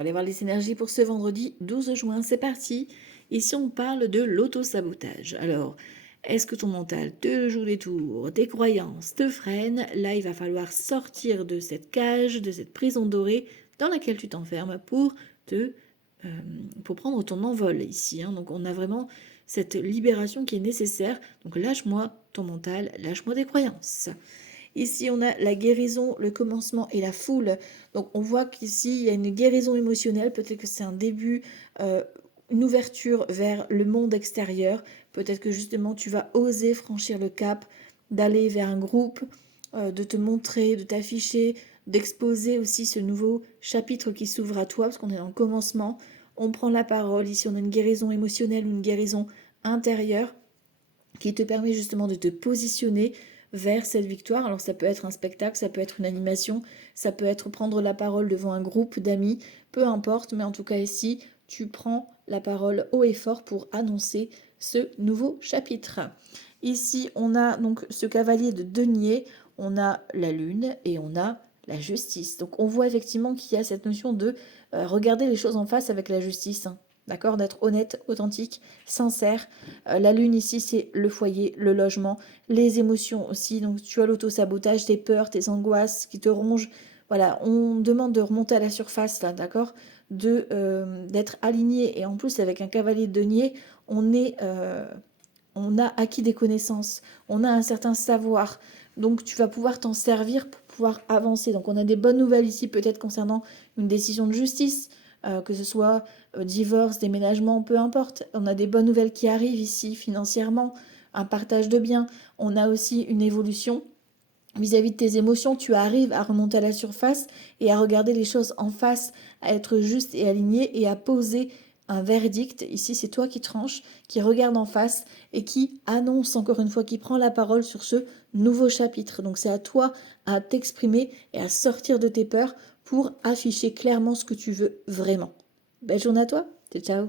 On va aller voir les énergies pour ce vendredi 12 juin, c'est parti. Ici, on parle de l'auto-sabotage. Alors, est-ce que ton mental te joue des tours, tes croyances te freinent? Là, il va falloir sortir de cette cage, de cette prison dorée dans laquelle tu t'enfermes te, euh, pour prendre ton envol ici, hein. Donc, on a vraiment cette libération qui est nécessaire. Donc, lâche-moi ton mental, lâche-moi tes croyances. Ici, on a la guérison, le commencement et la foule. Donc, on voit qu'ici, il y a une guérison émotionnelle. Peut-être que c'est un début, euh, une ouverture vers le monde extérieur. Peut-être que justement, tu vas oser franchir le cap, d'aller vers un groupe, de te montrer, de t'afficher, d'exposer aussi ce nouveau chapitre qui s'ouvre à toi, parce qu'on est dans le commencement. On prend la parole. Ici, on a une guérison émotionnelle ou une guérison intérieure qui te permet justement de te positionner vers cette victoire. Alors ça peut être un spectacle, ça peut être une animation, ça peut être prendre la parole devant un groupe d'amis, peu importe, mais en tout cas ici, tu prends la parole haut et fort pour annoncer ce nouveau chapitre. Ici, on a donc ce cavalier de denier, on a la lune et on a la justice. Donc on voit effectivement qu'il y a cette notion de regarder les choses en face avec la justice, hein. D'accord, d'être honnête, authentique, sincère. La lune ici, c'est le foyer, le logement, les émotions aussi. Donc tu as l'auto-sabotage, tes peurs, tes angoisses qui te rongent. Voilà, on demande de remonter à la surface là, d'accord, d'être aligné. Et en plus, avec un cavalier de denier, on est, on a acquis des connaissances, on a un certain savoir. Donc tu vas pouvoir t'en servir pour pouvoir avancer. Donc on a des bonnes nouvelles ici, peut-être concernant une décision de justice, que ce soit divorce, déménagement, peu importe. On a des bonnes nouvelles qui arrivent ici financièrement, un partage de biens. On a aussi une évolution vis-à-vis de tes émotions. Tu arrives à remonter à la surface et à regarder les choses en face, à être juste et aligné et à poser un verdict. Ici, c'est toi qui tranches, qui regarde en face et qui annonce encore une fois, qui prend la parole sur ce nouveau chapitre. Donc c'est à toi à t'exprimer et à sortir de tes peurs pour afficher clairement ce que tu veux vraiment. Belle journée à toi. Ciao, ciao.